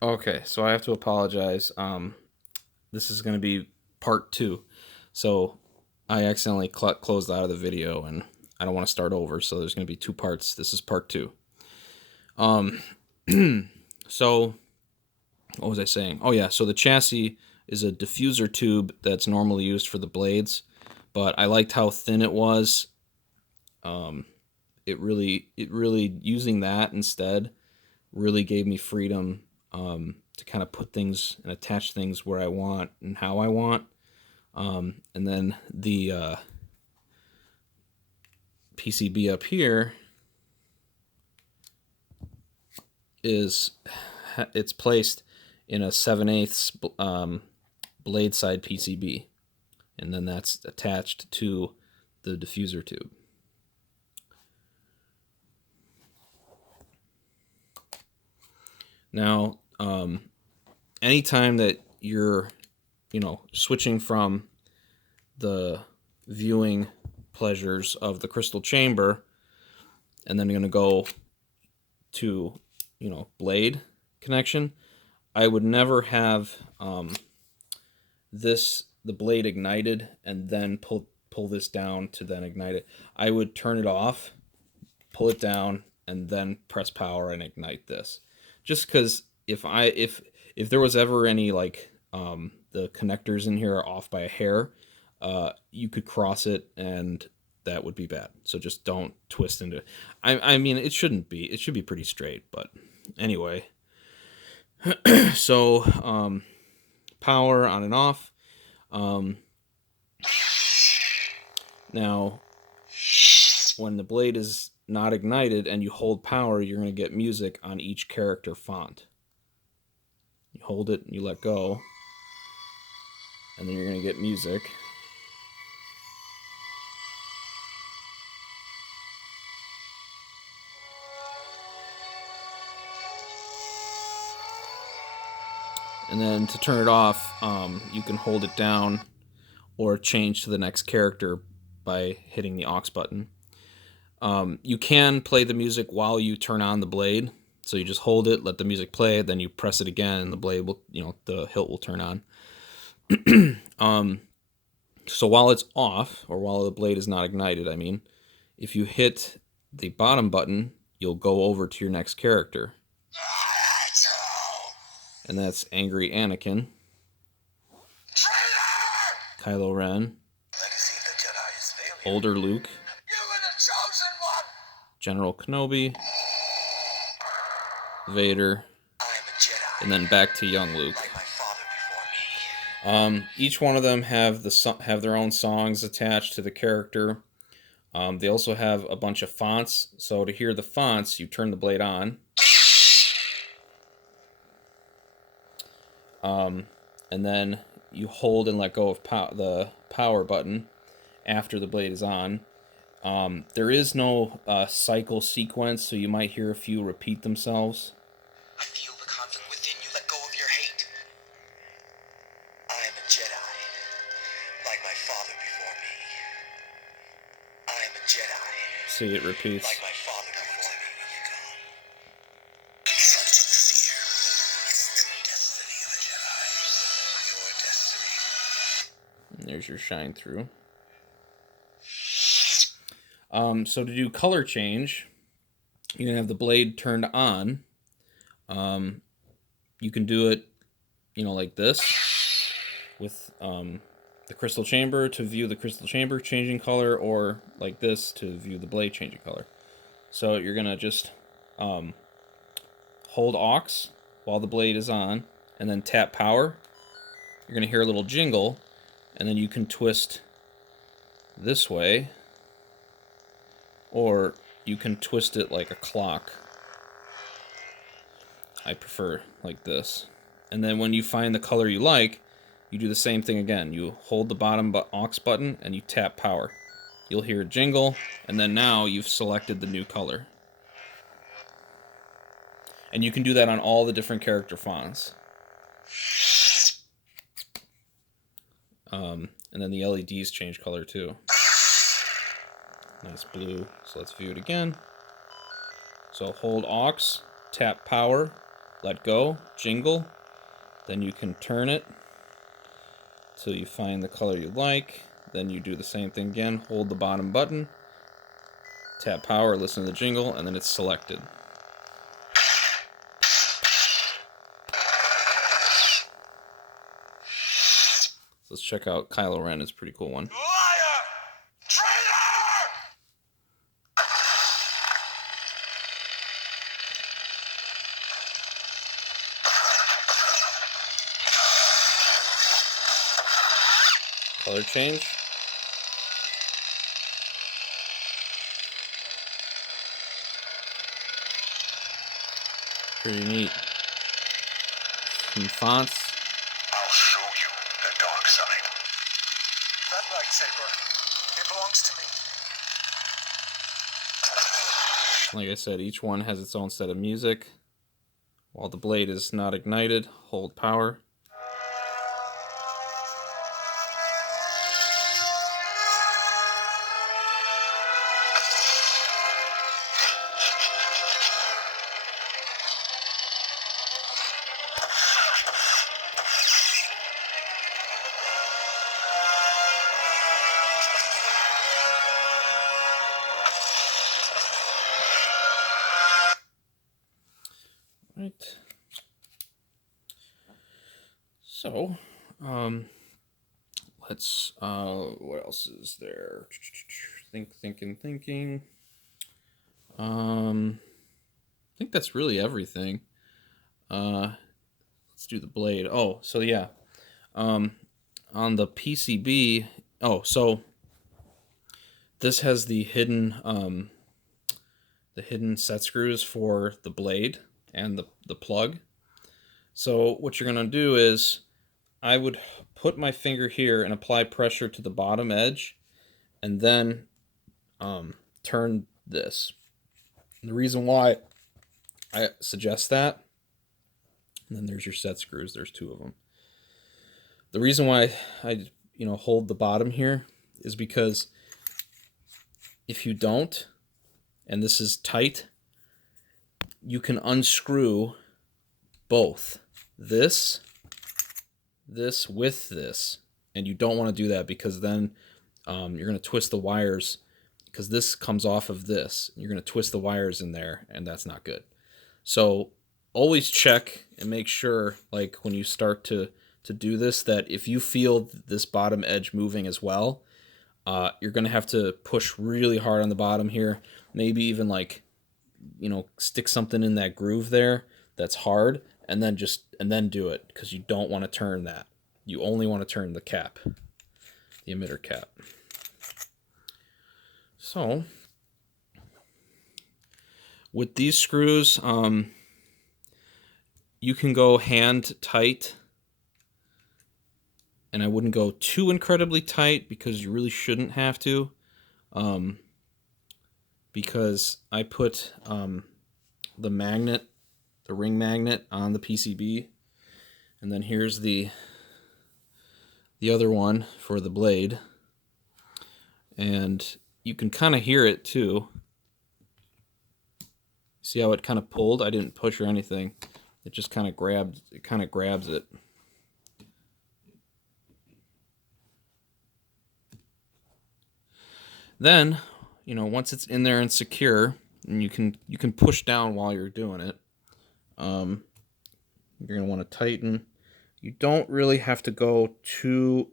Okay, so I have to apologize. This is going to be part two. So I accidentally closed out of the video, and I don't want to start over. So there's going to be two parts. This is part two. Um, so what was I saying? Oh yeah, so the chassis is a diffuser tube that's normally used for the blades, but I liked how thin it was. Um, it really using that instead really gave me freedom to kind of put things and attach things where I want and how I want. And then the PCB up here is it's placed in a 7/8 blade side PCB, and then that's attached to the diffuser tube. Now, anytime that you're, switching from the viewing pleasures of the crystal chamber, and then you're going to go to, blade connection, I would never have the blade ignited and then pull this down to then ignite it. I would turn it off, pull it down, and then press power and ignite this. Just because if there was ever any like the connectors in here are off by a hair, you could cross it and that would be bad. So just don't twist into it. I mean, it shouldn't be. It should be pretty straight. But anyway, so power on and off. Um, Now, when the blade is not ignited and you hold power, you're going to get music on each character font. You hold it and you let go, and then you're going to get music. And then to turn it off, you can hold it down or change to the next character by hitting the aux button. You can play the music while you turn on the blade. So you just hold it, let the music play, then you press it again, and the blade will, the hilt will turn on. So while it's off, or while the blade is not ignited, I mean, if you hit the bottom button, you'll go over to your next character. And that's Angry Anakin, Kylo Ren, Older Luke, General Kenobi, Vader, and then back to young Luke. Each one of them have their own songs attached to the character. They also have a bunch of fonts. So to hear the fonts, you turn the blade on. And then you hold and let go of the power button after the blade is on. There is no cycle sequence, so you might hear a few repeat themselves. I feel the conflict within you. Let go of your hate. I am a Jedi, like my father before me. I am a Jedi. See, it repeats. Like my father before me. Confront fear. It's the destiny of a Jedi. Your destiny. And there's your shine through. So to do color change, you're going to have the blade turned on. You can do it, like this, with the crystal chamber to view the crystal chamber changing color, or like this to view the blade changing color. So you're going to just hold aux while the blade is on, and then tap power. You're going to hear a little jingle, and then you can twist this way, or you can twist it like a clock. I prefer like this. And then when you find the color you like, you do the same thing again. You hold the bottom aux button and you tap power. You'll hear a jingle, and then now you've selected the new color. And you can do that on all the different character fonts. And then the LEDs change color too. Nice blue. So let's view it again. So hold aux, tap power, let go, jingle, then you can turn it till you find the color you like. Then you do the same thing again, hold the bottom button, tap power, listen to the jingle, and then it's selected. Let's check out Kylo Ren. It's a pretty cool one. Liar! Traitor! Color change. Pretty neat. Some fonts. I'll show you the dark side. That lightsaber, it belongs to me. Like I said, each one has its own set of music. While the blade is not ignited, hold power. Right. So, let's, what else is there? Thinking. I think that's really everything. Let's do the blade. Oh, so yeah. On the PCB, so this has the hidden set screws for the blade and the plug. So what you're going to do is I would put my finger here and apply pressure to the bottom edge and then turn this. And the reason why I suggest that, and then there's your set screws, there's 2 of them. The reason why I hold the bottom here is because if you don't, and this is tight, you can unscrew both this with this, and you don't want to do that because then you're going to twist the wires, because this comes off of this. You're going to twist the wires in there, and that's not good. So always check and make sure, like when you start to do this, that if you feel this bottom edge moving as well, you're going to have to push really hard on the bottom here. Maybe even stick something in that groove there that's hard, and then do it, because you don't want to turn that. You only want to turn the cap, the emitter cap. So with these screws, you can go hand tight, and I wouldn't go too incredibly tight because you really shouldn't have to, because I put the ring magnet on the PCB, and then here's the other one for the blade, and you can kind of hear it too. See how it kind of pulled? I didn't push or anything. It just kind of grabs it. Then, once it's in there and secure, and you can push down while you're doing it. You're going to want to tighten. You don't really have to go too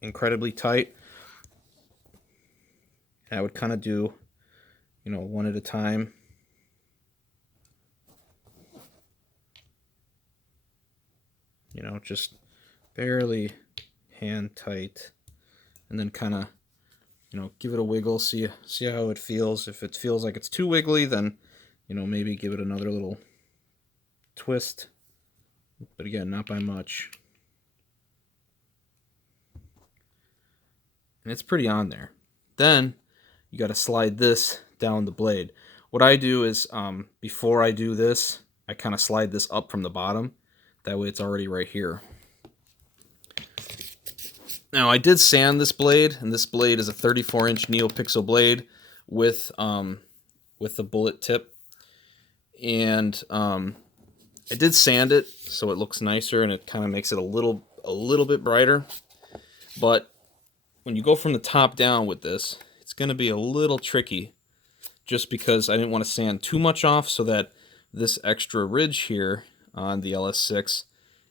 incredibly tight. I would kind of do, one at a time. Just barely hand tight, and then kind of, give it a wiggle, see how it feels. If it feels like it's too wiggly, then, maybe give it another little twist, but again, not by much. And it's pretty on there. Then you got to slide this down the blade. What I do is, before I do this, I kind of slide this up from the bottom. That way it's already right here. Now, I did sand this blade, and this blade is a 34-inch NeoPixel blade with the bullet tip. And I did sand it so it looks nicer and it kind of makes it a little bit brighter. But when you go from the top down with this, it's going to be a little tricky just because I didn't want to sand too much off so that this extra ridge here on the LS6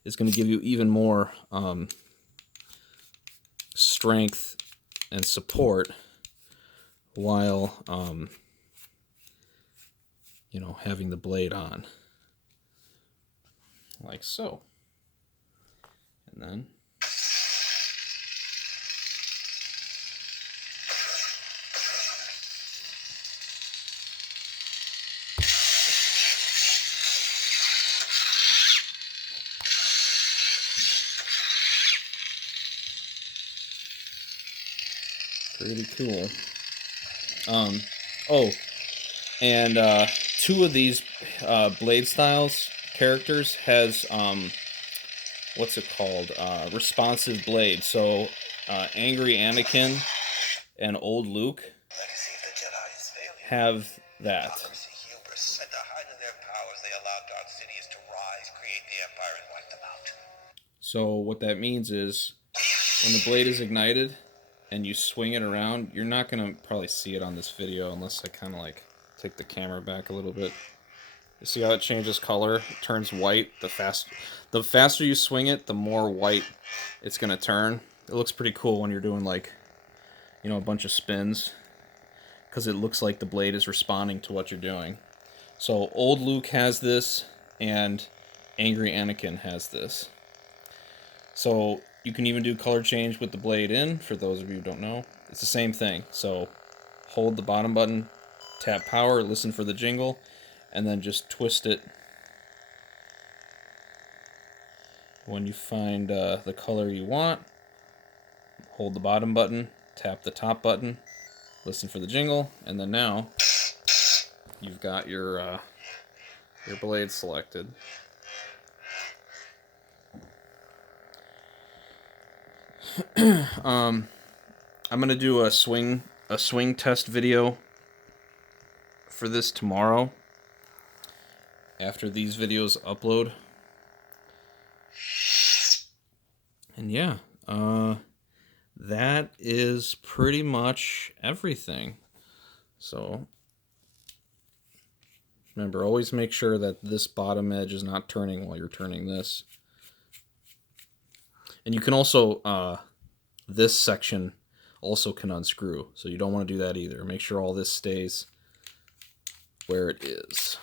is going to give you even more strength and support while you know, having the blade on, like so. And then pretty cool. Oh, and two of these blade styles characters has what's it called? Responsive blade. So angry Anakin and old Luke Legacy of the Jedi is failing. have that. Hypocrisy, hubris, and to hide in their powers, they allowed Darth Sidious to rise, create the Empire, and wipe them out. So what that means is when the blade is ignited and you swing it around, you're not gonna probably see it on this video unless I kind of like take the camera back a little bit. You see how it changes color? It turns white. The faster you swing it, the more white it's gonna turn. It looks pretty cool when you're doing like, you know, a bunch of spins, because it looks like the blade is responding to what you're doing. So old Luke has this, and angry Anakin has this. So you can even do color change with the blade in, for those of you who don't know. It's the same thing. So hold the bottom button, tap power, listen for the jingle, and then just twist it when you find the color you want. Hold the bottom button, tap the top button, listen for the jingle, and then now you've got your blade selected. I'm gonna do a swing test video for this tomorrow after these videos upload. And yeah, that is pretty much everything. So remember, always make sure that this bottom edge is not turning while you're turning this. And you can also, this section also can unscrew, so you don't want to do that either. Make sure all this stays where it is.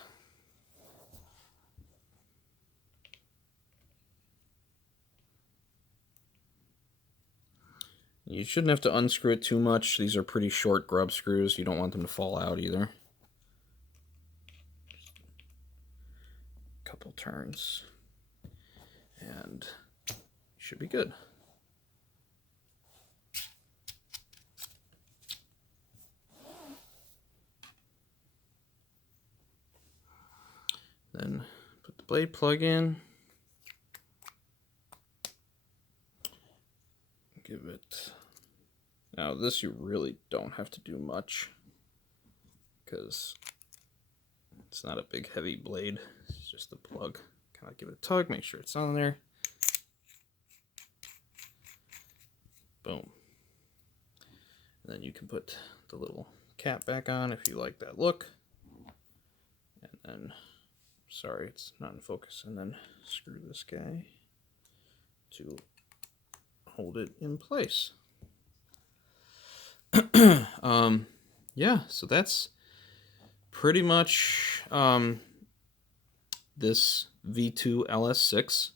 You shouldn't have to unscrew it too much. These are pretty short grub screws. You don't want them to fall out either. Couple turns, and you should be good. Then put the blade plug in. Give it. Now this you really don't have to do much because it's not a big heavy blade. It's just the plug. Kind of give it a tug, make sure it's on there. Boom. And then you can put the little cap back on if you like that look. And then, sorry, it's not in focus. And then screw this guy to hold it in place. Yeah, so that's pretty much this V2 LS6.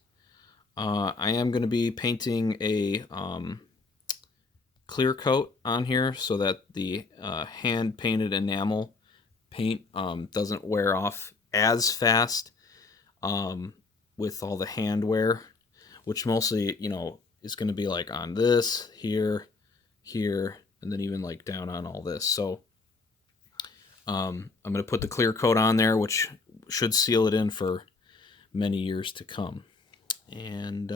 I am going to be painting a clear coat on here so that the hand painted enamel paint doesn't wear off as fast with all the hand wear, which mostly, you know, is going to be like on this, here, and then even like down on all this. So I'm going to put the clear coat on there, which should seal it in for many years to come. And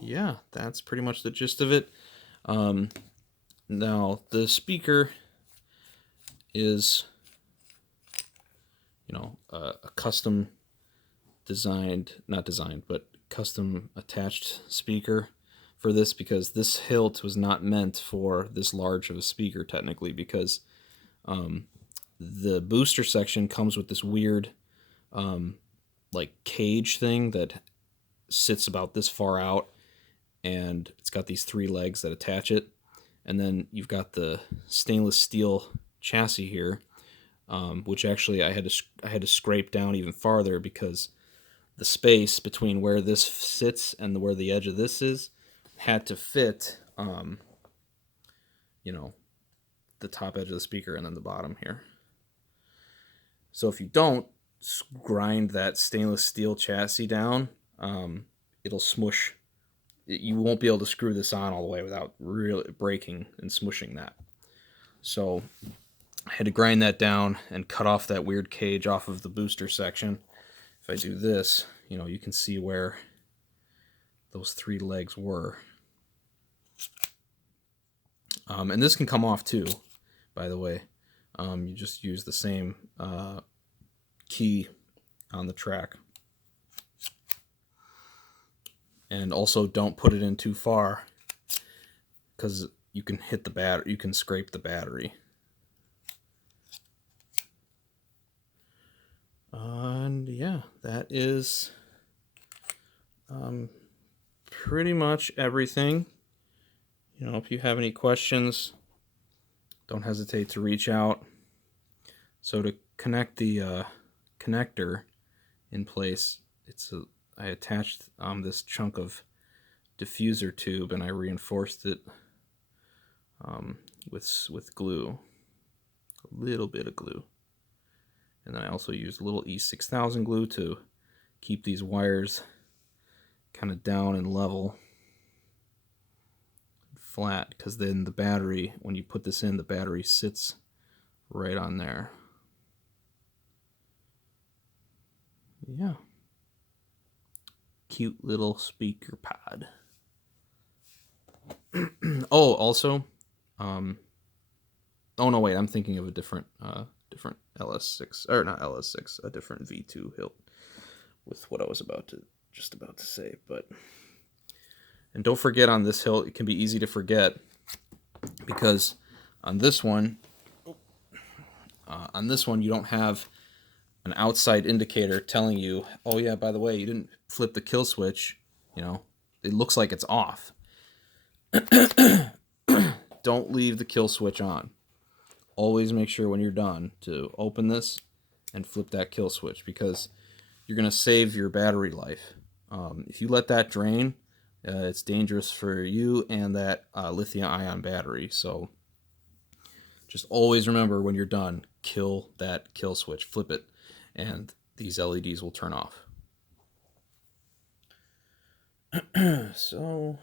yeah, that's pretty much the gist of it. Now the speaker is, you know, a custom not designed, but custom attached speaker for this, because this hilt was not meant for this large of a speaker technically, because the booster section comes with this weird like cage thing that sits about this far out, and it's got these 3 legs that attach it, and then you've got the stainless steel chassis here, which actually I had to scrape down even farther, because the space between where this sits and where the edge of this is had to fit, you know, the top edge of the speaker and then the bottom here. So if you don't grind that stainless steel chassis down, it'll smush. You won't be able to screw this on all the way without really breaking and smushing that. So I had to grind that down and cut off that weird cage off of the booster section. If I do this, you can see where those 3 legs were. And this can come off too, by the way. You just use the same key on the track. And also don't put it in too far, because you can hit the battery, you can scrape the battery. And yeah, that is pretty much everything. If you have any questions, don't hesitate to reach out. So to connect the connector in place, I attached this chunk of diffuser tube, and I reinforced it with glue, a little bit of glue, and then I also used a little E6000 glue to keep these wires kind of down and level, flat, because then the battery, when you put this in, the battery sits right on there. Yeah. Cute little speaker pod. Oh, also, oh no, wait, I'm thinking of a different LS6, or not LS6, a different V2 hilt with what I was just about to say. But, and don't forget, on this hilt, it can be easy to forget, because on this one you don't have an outside indicator telling you, oh yeah, by the way, you didn't flip the kill switch. It looks like it's off. Don't leave the kill switch on. Always make sure when you're done to open this and flip that kill switch, because you're going to save your battery life. If you let that drain, it's dangerous for you and that lithium-ion battery. So just always remember, when you're done, kill that kill switch, flip it, and these LEDs will turn off. So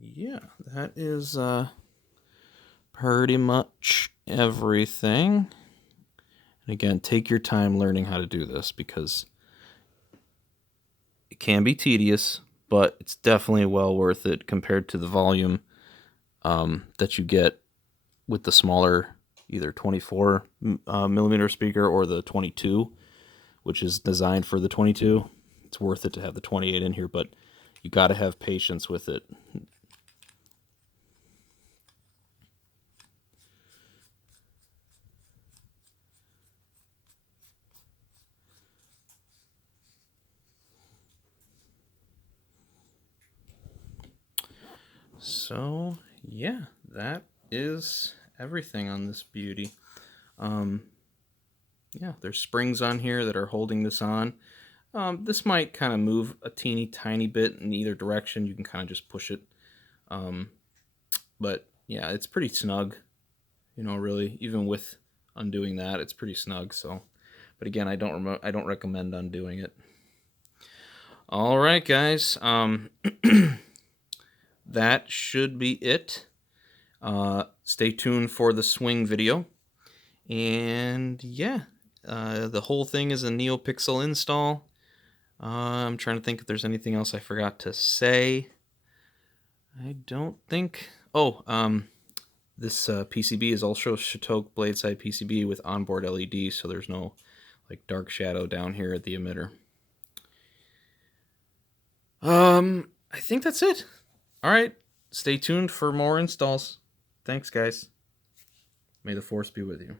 yeah, that is pretty much everything. And again, take your time learning how to do this, because it can be tedious, but it's definitely well worth it compared to the volume that you get with the smaller, either 24 millimeter speaker or the 22, which is designed for the 22. It's worth it to have the 28 in here, but you got to have patience with it. So yeah, that is everything on this beauty. Yeah, there's springs on here that are holding this on. This might kind of move a teeny tiny bit in either direction. You can kind of just push it. But yeah, it's pretty snug, really, even with undoing that, it's pretty snug. So, but again, I don't recommend undoing it. All right, guys. That should be it. Stay tuned for the swing video. And yeah, the whole thing is a NeoPixel install. I'm trying to think if there's anything else I forgot to say. I don't think. Oh, this PCB is also Chateau blade side PCB with onboard LED, so there's no like dark shadow down here at the emitter. I think that's it. All right. Stay tuned for more installs. Thanks, guys. May the force be with you.